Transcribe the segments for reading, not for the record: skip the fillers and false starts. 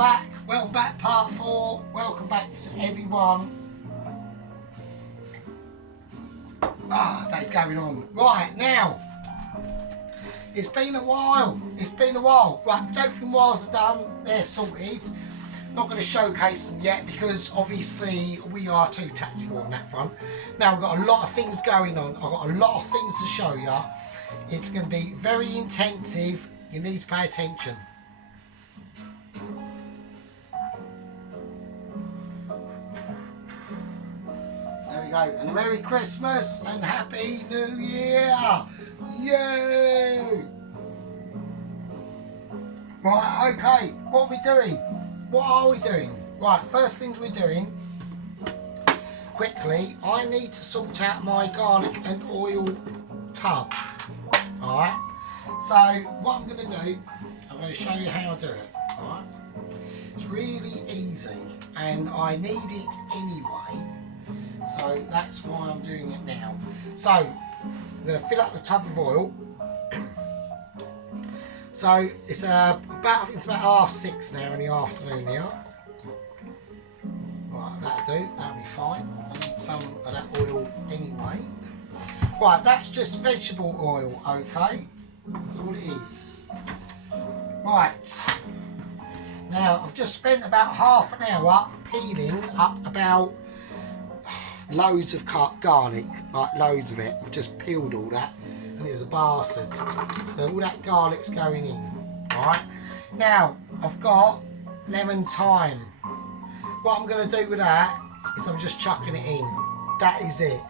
welcome back part 4, welcome back to everyone. That's going on. Right, now, it's been a while, right, Dauphinoise are done, they're sorted. Not going to showcase them yet because obviously we are too tactical on that front. Now we've got a lot of things going on, I've got a lot of things to show you. It's going to be very intensive, you need to pay attention. There we go, and a Merry Christmas and Happy New Year! Yay! Right, okay, what are we doing? What are we doing? Right, first things we're doing, quickly, I need to sort out my garlic and oil tub. Alright, so what I'm going to do, I'm going to show you how I do it. Alright, it's really easy and I need it anyway, so that's why I'm doing it now. So, I'm going to fill up the tub of oil. So it's about 6:30 now in the afternoon here. Right, that'll do, that'll be fine. I need some of that oil anyway. Right, that's just vegetable oil, okay? That's all it is. Right, now I've just spent about half an hour peeling up about loads of garlic, like loads of it. I've just peeled all that. And it was a bastard. So all that garlic's going in. Right. Now I've got lemon thyme. What I'm going to do with that is I'm just chucking it in. That is it.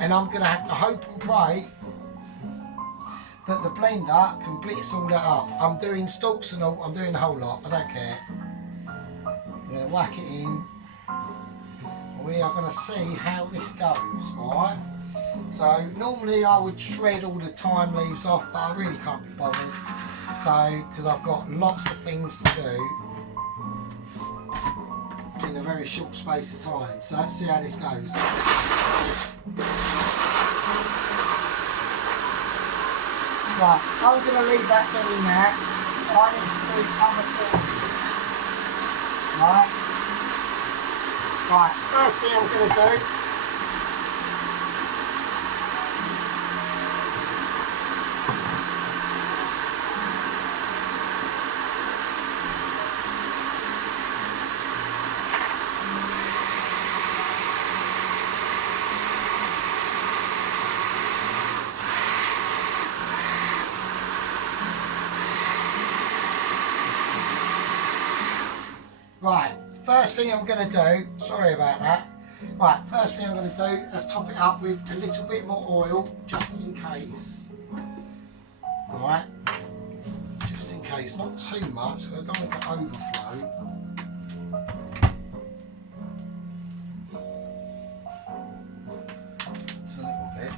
And I'm going to have to hope and pray that the blender can blitz all that up. I'm doing stalks and all. I'm doing the whole lot. I don't care. I'm going to whack it in. We are going to see how this goes. Right. So normally I would shred all the thyme leaves off, but I really can't be bothered. So, because I've got lots of things to do in a very short space of time. So let's see how this goes. Right, I'm going to leave that doing that. I need to do other things. Right. Right, first thing I'm going to do. Right, first thing I'm going to do, sorry about that. Right, first thing I'm going to do, let's top it up with a little bit more oil, just in case. Alright, just in case, not too much, because I don't want it to overflow. Just a little bit.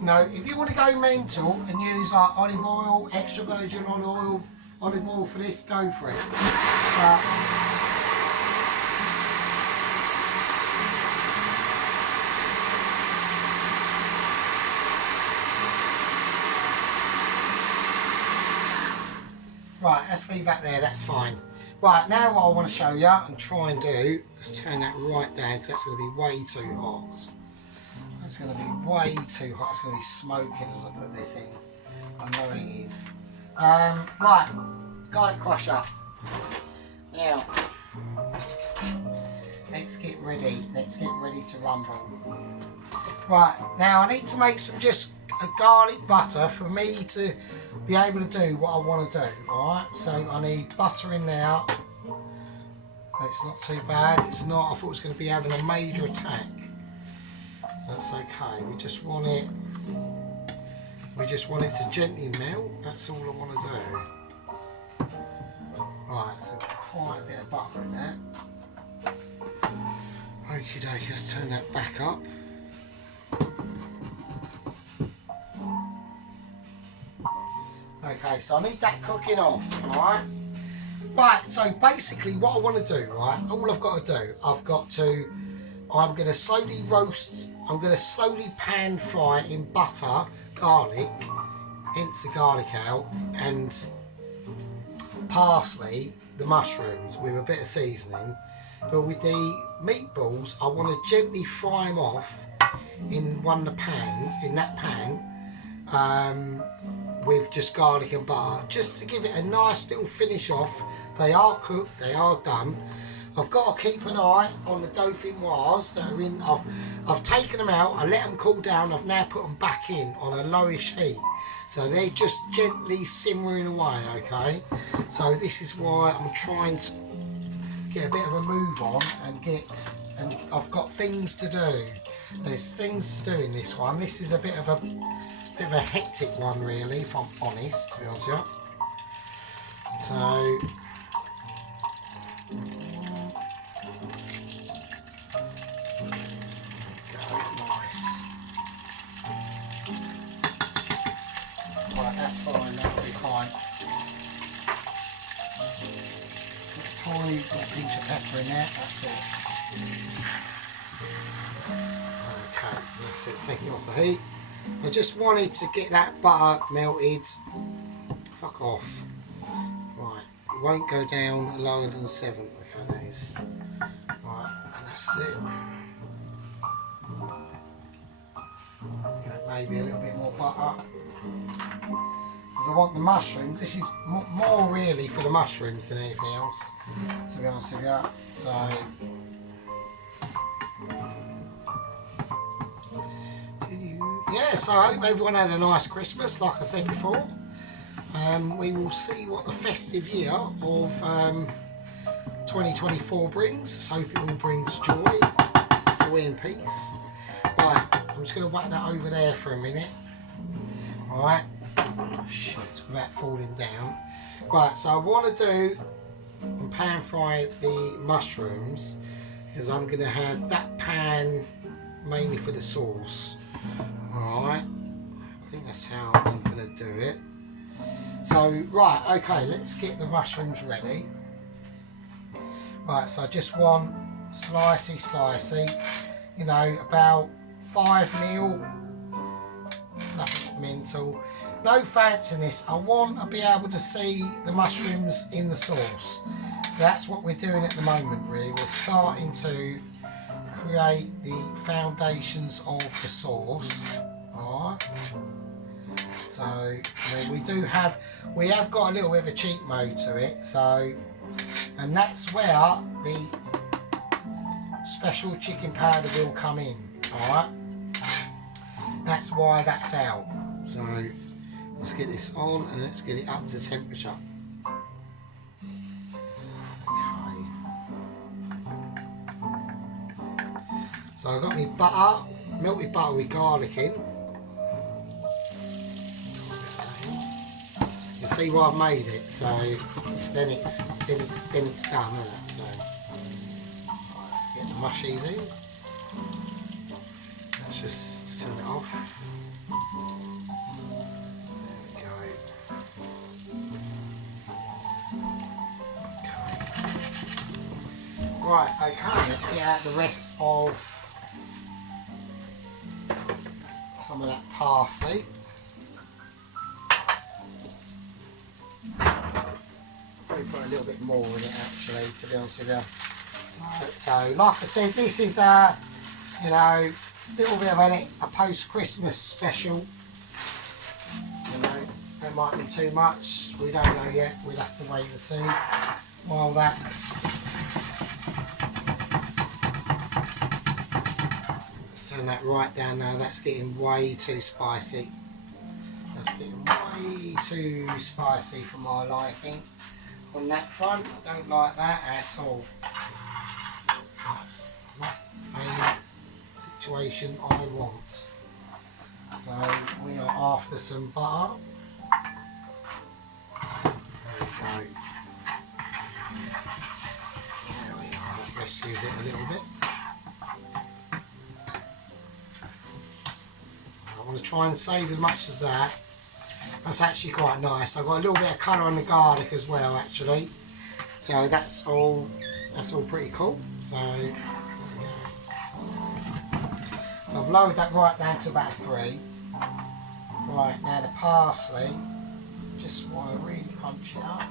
Now, if you want to go mental and use like olive oil, extra virgin olive oil for this, go for it. Right, let's leave that there, that's fine. Right, now what I want to show you and try and do, let's turn that right down because that's going to be way too hot. That's going to be way too hot, it's going to be smoking as I put this in. I know it is. Right, garlic crusher. Now, let's get ready to rumble. Right, now I need to make some just a garlic butter for me to be able to do what I want to do, alright? So I need butter in there. It's not too bad, it's not, I thought it was going to be having a major attack. That's okay, we just want it to gently melt, that's all I want to do. Right, so quite a bit of butter in there. Okie dokie, let's turn that back up. Okay, so I need that cooking off, alright? Right, so basically what I want to do, right, all I've got to do, I'm going to slowly pan fry in butter, garlic, hence the garlic out, and parsley the mushrooms with a bit of seasoning, but with the meatballs I want to gently fry them off in one of the pans, in that pan, with just garlic and butter, just to give it a nice little finish off. They are cooked, they are done. I've got to keep an eye on the Dauphinoise that are in. I've taken them out, I let them cool down, I've now put them back in on a lowish heat. So they're just gently simmering away, okay? So this is why I'm trying to get a bit of a move on and I've got things to do. There's things to do in this one. This is a bit of a hectic one really, if I'm honest, to be honest with you. So right, that's fine, that'll be fine. A tiny little pinch of pepper in there, that's it. Okay, that's it, taking off the heat. I just wanted to get that butter melted. Fuck off. Right, it won't go down lower than 7, okay, that is. Right, and that's it. Maybe a little bit more butter. Because I want the mushrooms. This is more really for the mushrooms than anything else, to be honest with you. So yeah, so I hope everyone had a nice Christmas, like I said before. We will see what the festive year of 2024 brings. So I hope it all brings joy and peace. Right, I'm just going to whack that over there for a minute. Alright, oh, shit, without falling down. Right, so I want to do and pan fry the mushrooms, because I'm going to have that pan mainly for the sauce. Alright, I think that's how I'm going to do it. So, right, okay, let's get the mushrooms ready. Right, so I just want slicey, you know, about 5mm, nothing mental, no fanciness. I want to be able to see the mushrooms in the sauce. So that's what we're doing at the moment really. We're starting to create the foundations of the sauce. Alright. So I mean, we have got a little bit of a cheat mode to it, so, and that's where the special chicken powder will come in. Alright. That's why that's out. So let's get this on and let's get it up to temperature. Okay. So I've got my butter, melted butter with garlic in. You see why I've made it, so then it's done, isn't it? So let's get the mushies in. Let's just turn it off. Right, okay, let's get out the rest of some of that parsley. Probably put a little bit more in it actually, to be honest with you. So like I said, this is a, you know, little bit of a post-Christmas special. You know, that might be too much, we don't know yet, we'll have to wait and see. While that's, turn that right down now, that's getting way too spicy. That's getting way too spicy for my liking. On that front, I don't like that at all. That's not a situation I want. So we are after some butter. There we go. There we are, that rescues it a little bit. I want to try and save as much as that. That's actually quite nice. I've got a little bit of colour on the garlic as well actually. So that's all pretty cool. So I've lowered that right down to about 3. Right, now the parsley, just want to really crunch it up.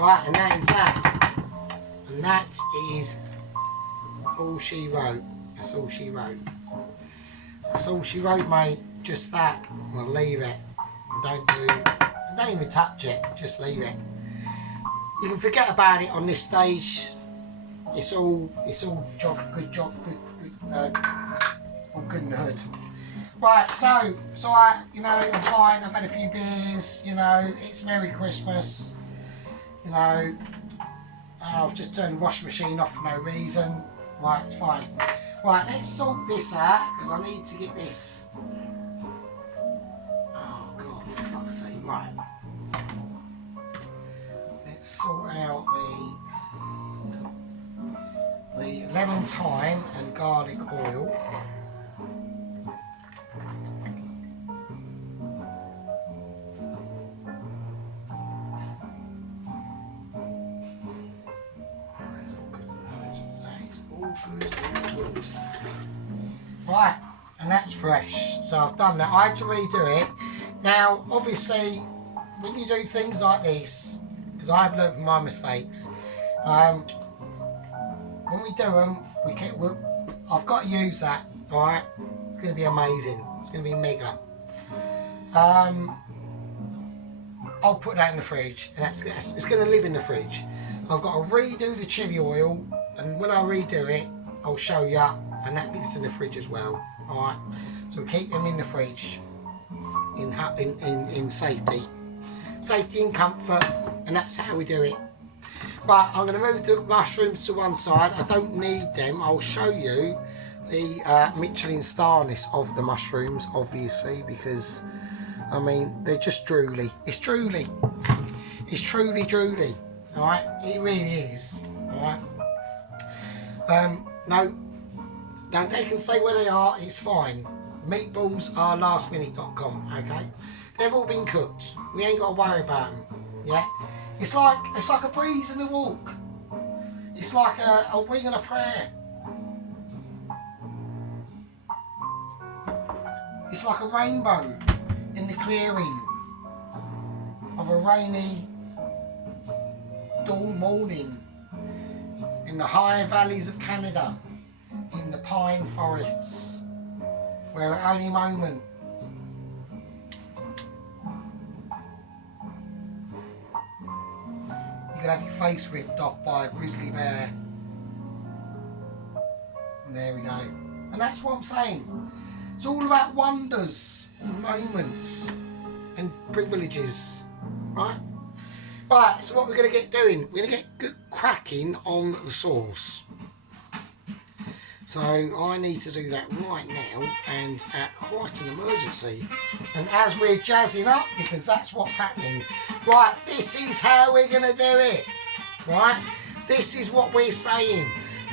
Right, and that is that. And that is all she wrote. That's all she wrote. That's all she wrote, mate. Just that. We'll leave it. Don't even touch it. Just leave it. You can forget about it on this stage. It's all good job, all good in the hood. Right, so I, you know, I'm fine. I've had a few beers. You know, it's Merry Christmas. You know, I've just turned the washing machine off for no reason. Right, it's fine. Right, let's sort this out because I need to get this. Oh God, for fuck's sake! Right, let's sort out the lemon, thyme, and garlic oil. Good. Right, and that's fresh. So I've done that. I had to redo it. Now, obviously, when you do things like this, because I've learned from my mistakes, when we do them, I've got to use that. All right, it's going to be amazing. It's going to be mega. I'll put that in the fridge, and it's going to live in the fridge. I've got to redo the chili oil. And when I redo it, I'll show you, and that lives in the fridge as well. All right, so we keep them in the fridge, in safety and comfort, and that's how we do it. But I'm going to move the mushrooms to one side. I don't need them. I'll show you the Michelin starness of the mushrooms, obviously, because I mean they're just drooly. It's drooly. It's truly drooly. All right, it really is. All right. No, they can say where they are, it's fine. Meatballs are lastminute.com, okay? They've all been cooked. We ain't got to worry about them, yeah? It's like a breeze and a walk. It's like a wing and a prayer. It's like a rainbow in the clearing of a rainy dawn morning. In the high valleys of Canada, in the pine forests, where at any moment you could have your face ripped off by a grizzly bear. And there we go. And that's what I'm saying. It's all about wonders and moments and privileges, right? Right, so what we're going to get doing, we're going to get good cracking on the sauce. So I need to do that right now and at quite an emergency. And as we're jazzing up, because that's what's happening. Right, this is how we're going to do it. Right, this is what we're saying.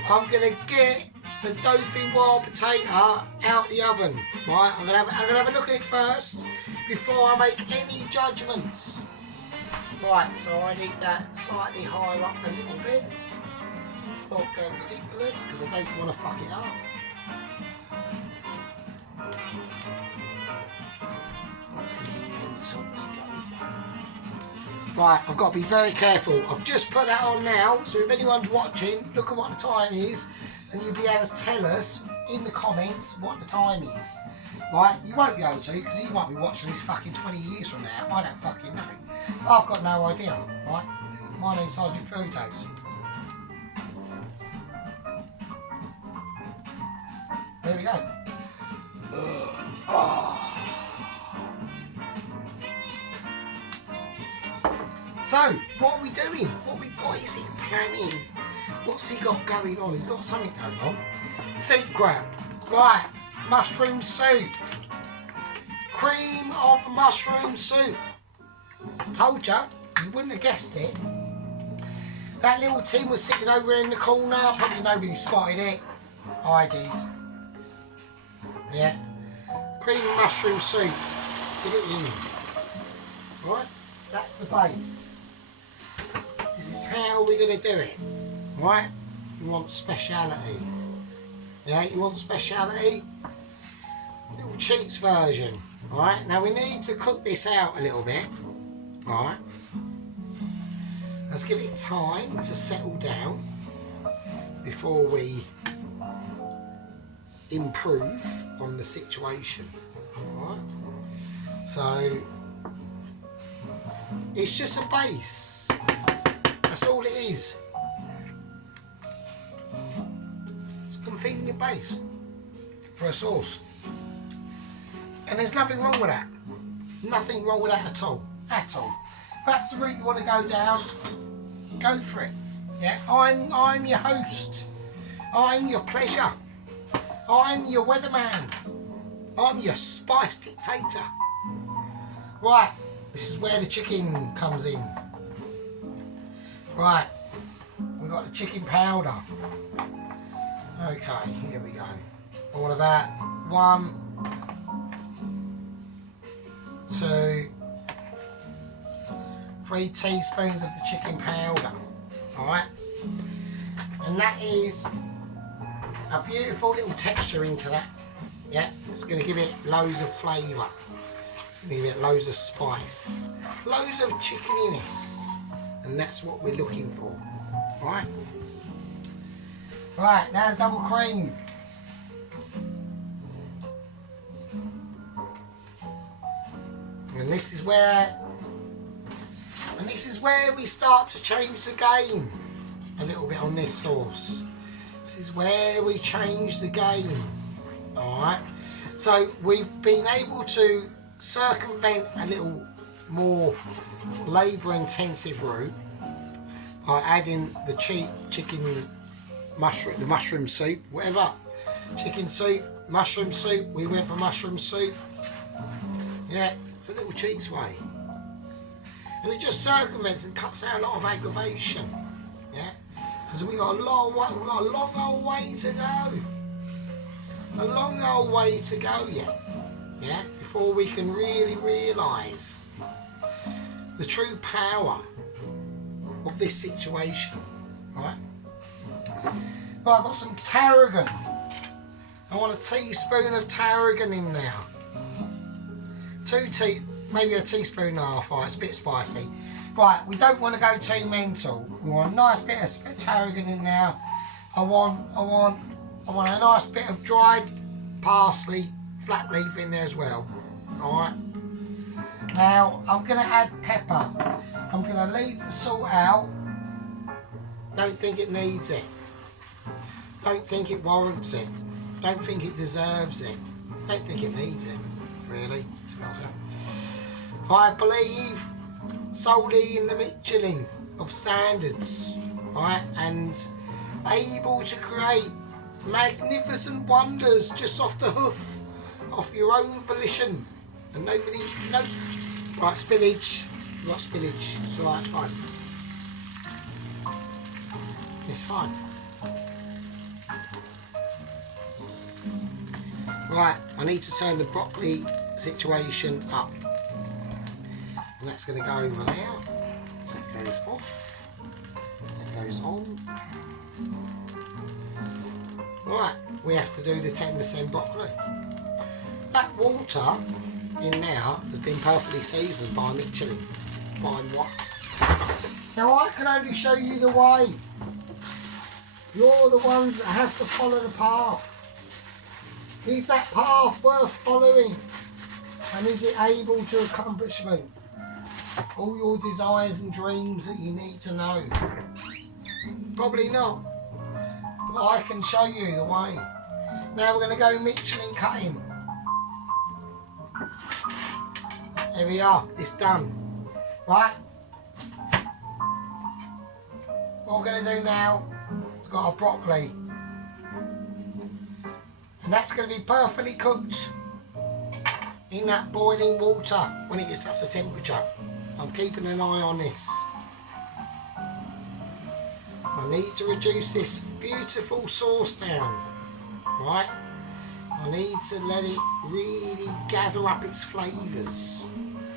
I'm going to get the Dauphinoise potato out the oven. Right, I'm going to have a look at it first before I make any judgments. Right, so I need that slightly higher up a little bit. It's not going ridiculous because I don't want to fuck it up. That's going to be mental. Let's go. Right, I've got to be very careful. I've just put that on now, so if anyone's watching, look at what the time is, and you'll be able to tell us in the comments what the time is. Right, you won't be able to because you might be watching this fucking 20 years from now. I don't fucking know. I've got no idea, right? My name's Sergeant Frutos. There we go. So, what are we doing? What is he planning? What's he got going on? He's got something going on. Secret. Right. Mushroom soup. Cream of mushroom soup. Told ya, you wouldn't have guessed it. That little tin was sitting over in the corner. Probably nobody spotted it. I did. Yeah. cream and mushroom soup. Get it in. Right? That's the base. This is how we're going to do it. Right? You want speciality. Yeah, you want speciality? Little cheats version. Alright, now we need to cook this out a little bit. Alright. Let's give it time to settle down before we improve on the situation. Alright. So it's just a base. That's all it is. It's a convenient base for a sauce. And there's nothing wrong with that. Nothing wrong with that at all. At all. If that's the route you want to go down, go for it. Yeah, I'm your host. I'm your pleasure. I'm your weatherman. I'm your spice dictator. Right, this is where the chicken comes in. Right, we've got the chicken powder. Okay, here we go. All about 1, 2, 3 teaspoons of the chicken powder. Alright, and that is a beautiful little texture into that. Yeah, it's going to give it loads of flavour. It's going to give it loads of spice, loads of chickeniness, and that's what we're looking for. Alright. Right, now the double cream. And this is where we start to change the game a little bit on this sauce. This is where we change the game. Alright, so we've been able to circumvent a little more labour intensive route by adding the mushroom soup, whatever. Chicken soup, mushroom soup, we went for mushroom soup. Yeah, it's a little cheats way. And it just circumvents and cuts out a lot of aggravation. Yeah, because we've got a long old way to go. A long old way to go yet. Yeah, before we can really realise the true power of this situation. Right? Well, I've got some tarragon. I want a teaspoon of tarragon in there. Maybe a teaspoon and a half. Right, it's a bit spicy. Right, we don't want to go too mental. We want a nice bit of tarragon in there. I want a nice bit of dried parsley, flat leaf in there as well. Alright. Now I'm going to add pepper. I'm going to leave the salt out. Don't think it needs it. Don't think it warrants it. Don't think it deserves it. Don't think it needs it, really. I believe solely in the Michelin of standards, right, and able to create magnificent wonders just off the hoof, off your own volition, and nobody, no, right, spillage, we've got spillage, it's alright, it's fine, it's fine. Right, I need to turn the broccoli situation up, and that's going to go over there, so it goes off, it goes on. Right, we have to do the 10% broccoli. That water in there has been perfectly seasoned by Michelin. Fine what? Now I can only show you the way. You're the ones that have to follow the path. Is that path worth following? And is it able to accomplishment? All your desires and dreams that you need to know? Probably not. But I can show you the way. Now we're going to go Michelin cutting. There we are, it's done. Right? What we're going to do now, we've got our broccoli. And that's going to be perfectly cooked in that boiling water when it gets up to temperature. I'm keeping an eye on this. I need to reduce this beautiful sauce down. Right? I I need to let it really gather up its flavours.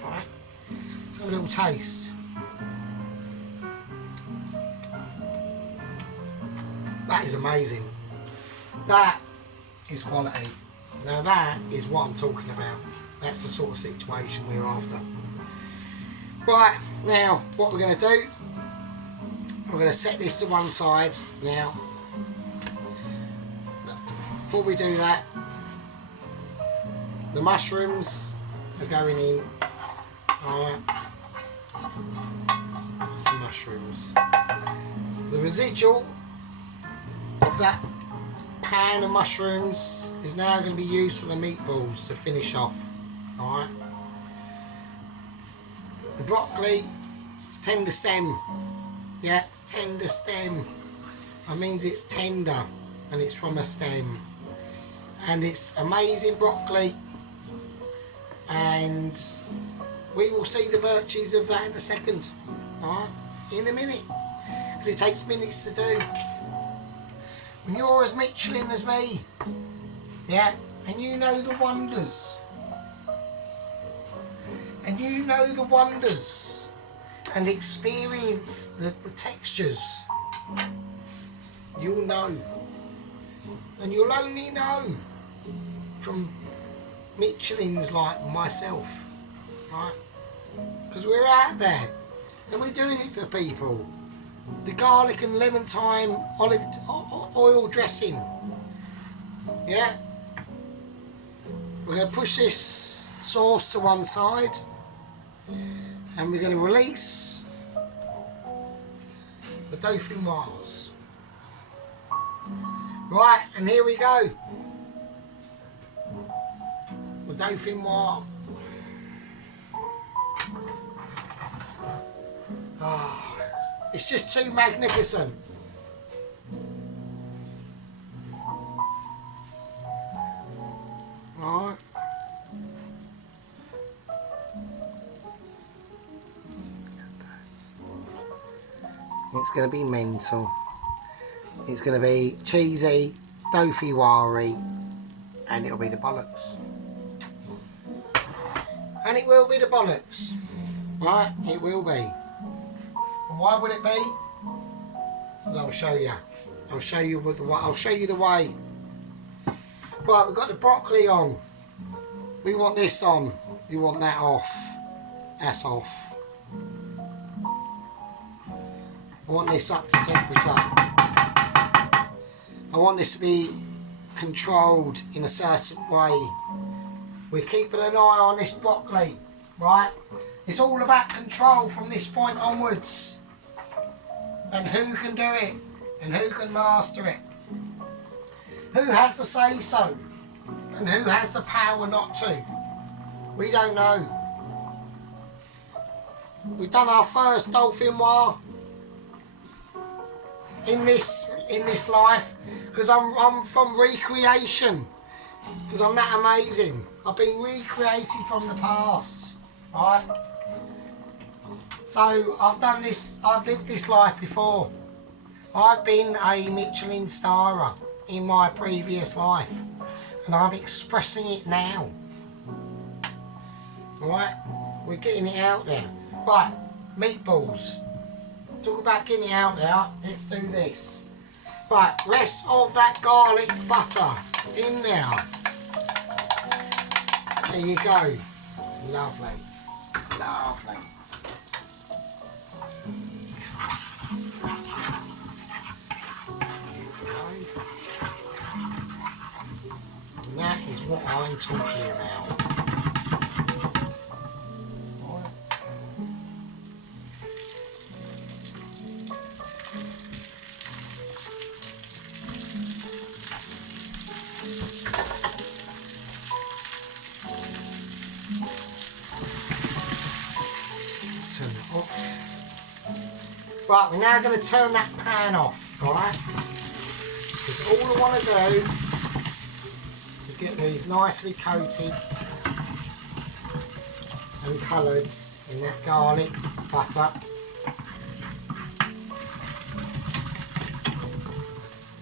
Right? Have a little taste. That is amazing. That is quality. Now that is what I'm talking about. That's the sort of situation we're after. Right, now what we're going to do, we're going to set this to one side. Now, before we do that, the mushrooms are going in. Alright, that's the mushrooms. The residual of that pan of mushrooms is now going to be used for the meatballs to finish off. Alright, the broccoli is tender stem. Yeah, tender stem. That means it's tender and it's from a stem. And it's amazing broccoli, and we will see the virtues of that in a second. Alright, in a minute, because it takes minutes to do. When you're as Michelin as me, yeah, and you know the wonders, and experience the textures, you'll know, and you'll only know from Michelins like myself, right? Because we're out there and we're doing it for people. The garlic and lemon thyme olive oil dressing, yeah. We're going to push this sauce to one side and we're going to release the Dauphinoise. Right, and here we go. The Dauphinoise. Oh, it's just too magnificent. Right. It's going to be mental. It's going to be cheesy, Dauphinoise, and it'll be the bollocks. And it will be the bollocks. Right, it will be. And why would it be? Because I'll show you. I'll show you the way. Right, we've got the broccoli on. We want this on. We want that off. That's off. I want this up to temperature. I want this to be controlled in a certain way. We're keeping an eye on this broccoli, right? It's all about control from this point onwards. And who can do it? And who can master it? Who has the say so? And who has the power not to? We don't know. We've done our first Dauphinoise in this life, because I'm from recreation, because I'm that amazing. I've been recreated from the past, right? So I've done this, I've lived this life before. I've been a Michelin starer in my previous life, and I'm expressing it now. Right? We're getting it out there. Right, meatballs. Talk about getting it out there, let's do this. Right, rest of that garlic butter in there. There you go. Lovely. Lovely. And that is what I'm talking about. Right, we're now going to turn that pan off, right? Because all I want to do is get these nicely coated and coloured in that garlic butter.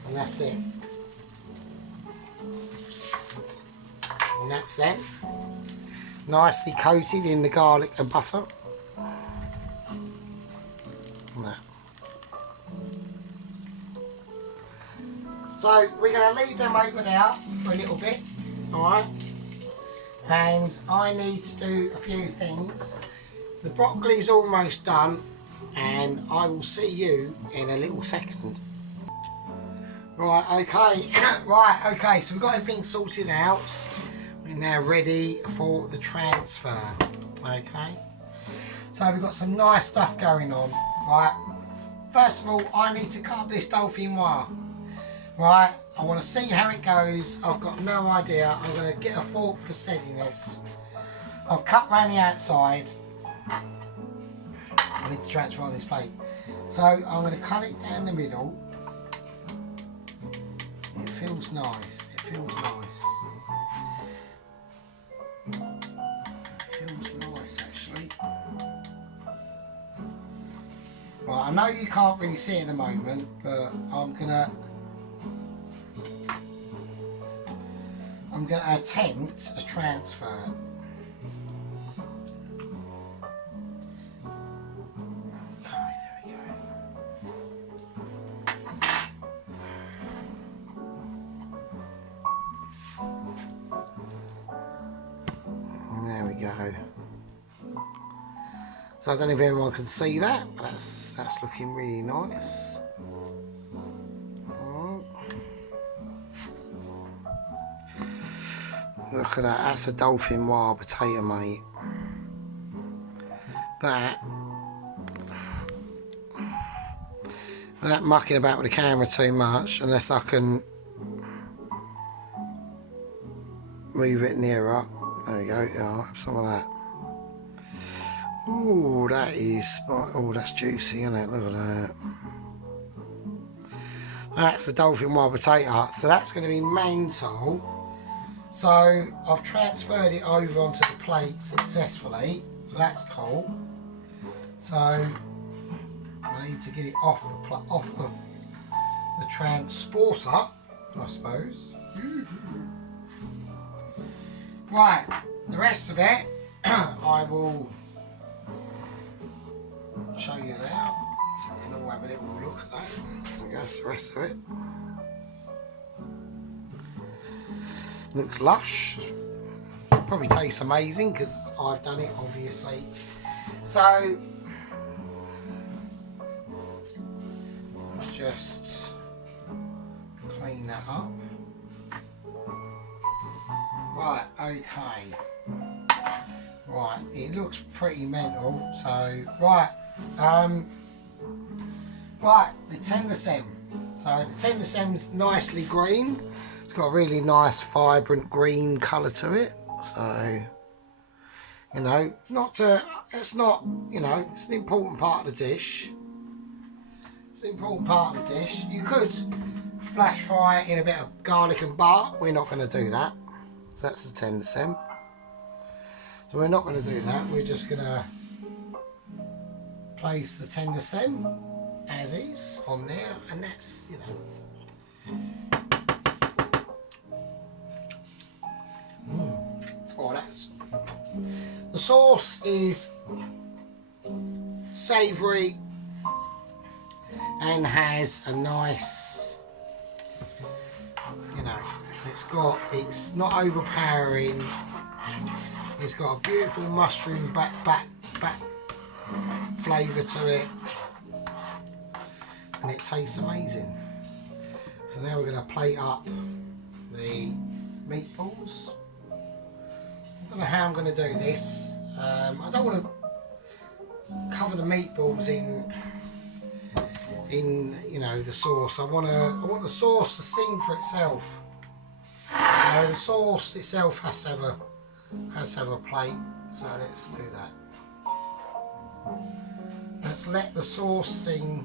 And that's it. And that's them. Nicely coated in the garlic and butter. So we're going to leave them over now for a little bit, alright? And I need to do a few things. The broccoli's almost done, and I will see you in a little second. Right, okay, right, okay, so we've got everything sorted out. We're now ready for the transfer, okay? So we've got some nice stuff going on, right? First of all, I need to cut this Dauphinoise. Right, I want to see how it goes. I've got no idea. I'm going to get a fork for steadiness. I've cut around the outside. I need to transfer on this plate. So I'm going to cut it down the middle. It feels nice. It feels nice. It feels nice actually. Right, I know you can't really see it at the moment, but I'm going to attempt a transfer. Okay, there we go. There we go. So I don't know if anyone can see that, but that's looking really nice. Look at that, that's a Dauphinoise potato, mate. Without mucking about with the camera too much, unless I can move it nearer. There we go, yeah, I'll have some of that. Ooh, that is, oh, that's juicy, isn't it? Look at that. That's the Dauphinoise potato, so that's going to be mental. So I've transferred it over onto the plate successfully, so that's cool. So I need to get it off the transporter, I suppose. Right, the rest of it I will show you now, so we can all have a little look at that. There goes the rest of it. Looks lush, probably tastes amazing because I've done it obviously. So let's just clean that up. Right, okay. Right, it looks pretty mental. So right, right, the tender sem. So the tender sem's nicely green. It's got a really nice vibrant green colour to it, so you know, it's not, you know, it's an important part of the dish. It's an important part of the dish. You could flash fry it in a bit of garlic and butter. We're not going to do that. So that's the tender sem. So we're not going to do that. We're just going to place the tender sem as is on there, and that's, you know. Oh, that's, the sauce is savoury and has a nice, you know, it's not overpowering. It's got a beautiful mushroom back flavour to it, and it tastes amazing. So now we're going to plate up the meatballs. I don't know how I'm going to do this. I don't want to cover the meatballs in you know, the sauce. I want the sauce to sing for itself. You know, the sauce itself has to have a plate. So let's do that. Let's let the sauce sing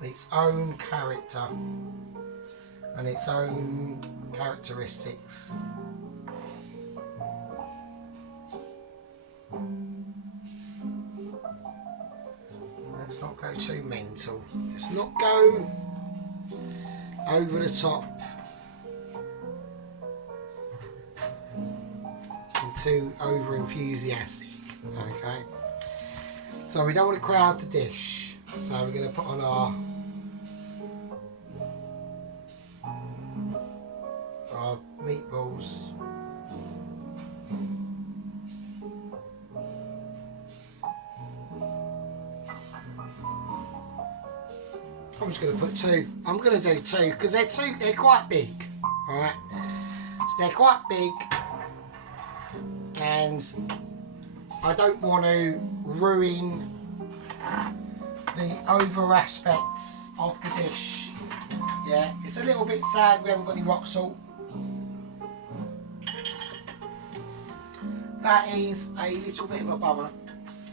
its own character and its own characteristics. Let's not go too mental. Let's not go over the top. too over enthusiastic. Okay, so we don't want to crowd the dish, so we're going to put on our meatballs. I'm just going to put two. I'm going to do two because they're quite big. Alright, so they're quite big, and I don't want to ruin the over aspects of the dish. Yeah, it's a little bit sad we haven't got any rock salt. That is a little bit of a bummer.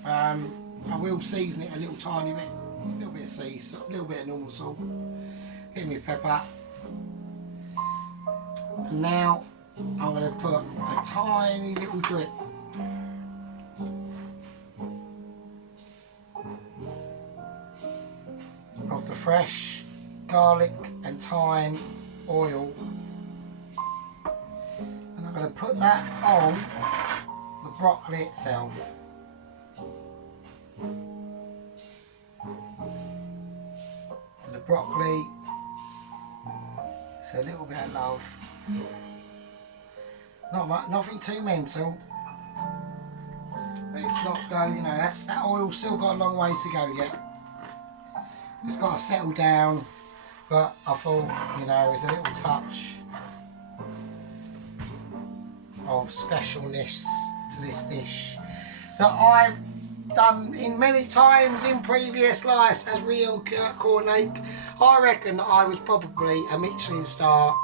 I will season it a little tiny bit. A little bit of sea salt, a little bit of normal salt. Give me pepper. And now I'm going to put a tiny little drip of the fresh garlic and thyme oil, and I'm going to put that on the broccoli itself. The broccoli, it's a little bit of love. Not much, nothing too mental. But it's not going, you know, that oil's still got a long way to go yet. It's got to settle down, but I thought, you know, there's a little touch of specialness to this dish that I've done in many times in previous lives as real cornake. I reckon that I was probably a Michelin star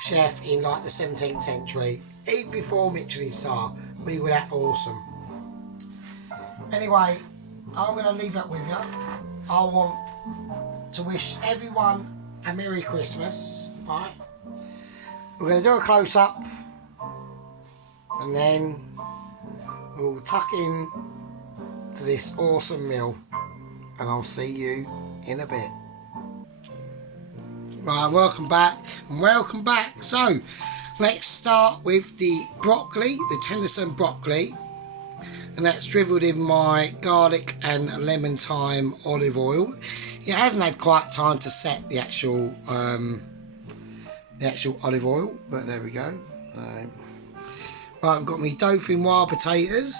chef in like the 17th century. Even before Michelin star, we were that awesome. Anyway, I'm going to leave that with you. I want to wish everyone a Merry Christmas. Right? We're going to do a close-up, and then we'll tuck in to this awesome meal, and I'll see you in a bit. Right, welcome back. So let's start with the broccoli, the Tennyson broccoli, and that's dribbled in my garlic and lemon thyme olive oil. It hasn't had quite time to set the actual olive oil, but there we go. Right, I've got my Dauphinoise potatoes.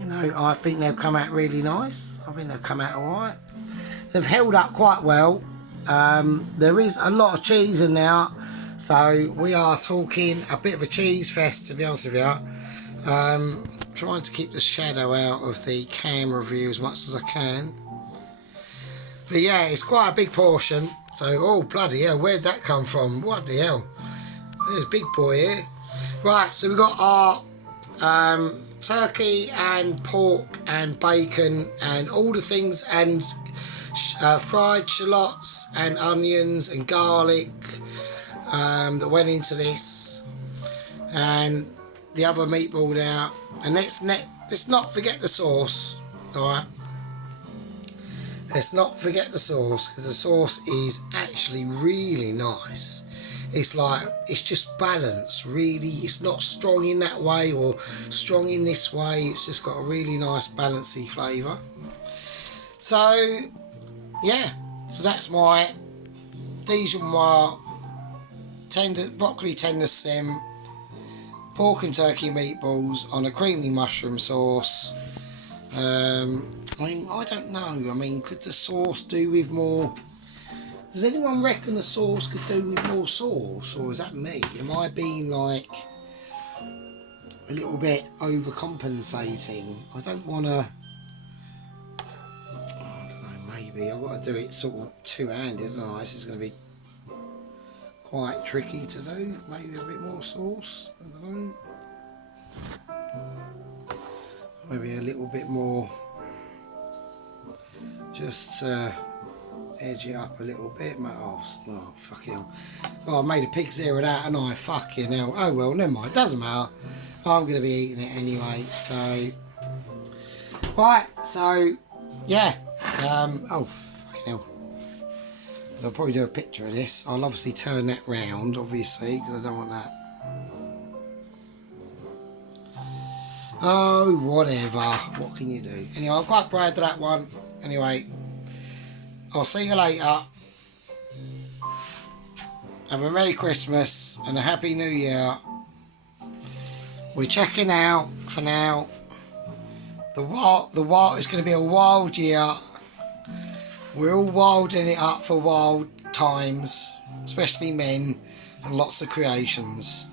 You know, I think they've come out really nice. I think they've come out alright. They've held up quite well. There is a lot of cheese in there, so we are talking a bit of a cheese fest, to be honest with you. Trying to keep the shadow out of the camera view as much as I can. But yeah, it's quite a big portion. So, oh bloody hell, where'd that come from? What the hell? There's big boy here. Right, so we've got our turkey and pork and bacon and all the things, and fried shallots and onions and garlic that went into this, and the other meatball there. And let's not forget the sauce. Alright, let's not forget the sauce, because the sauce is actually really nice. It's like, it's just balanced, really. It's not strong in that way or strong in this way. It's just got a really nice balancey flavour. So yeah, so that's my Dijon broccoli tender sim, pork and turkey meatballs on a creamy mushroom sauce. I mean, I don't know. I mean, could the sauce do with more? Does anyone reckon the sauce could do with more sauce, or is that me? Am I being like a little bit overcompensating? I don't want to. I don't know. Maybe I've got to do it sort of two-handed. I don't know. This is going to be quite tricky to do. Maybe a bit more sauce. I don't know. Maybe a little bit more. Just edge it up a little bit. Oh, fucking hell. Oh, I made a pig's ear of that, and I fucking hell. Oh well, never mind. Doesn't matter. I'm going to be eating it anyway. So, right. So, yeah. Oh, fucking hell. I'll probably do a picture of this. I'll obviously turn that round, obviously, because I don't want that. Oh, whatever. What can you do? Anyway, I'm quite proud of that one. Anyway, I'll see you later. Have a Merry Christmas and a Happy New Year. We're checking out for now. The wild is going to be a wild year. We're all wilding it up for wild times, especially men, and lots of creations.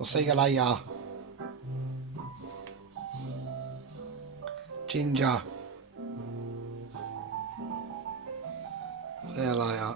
I'll see you later. Ginger. See you later.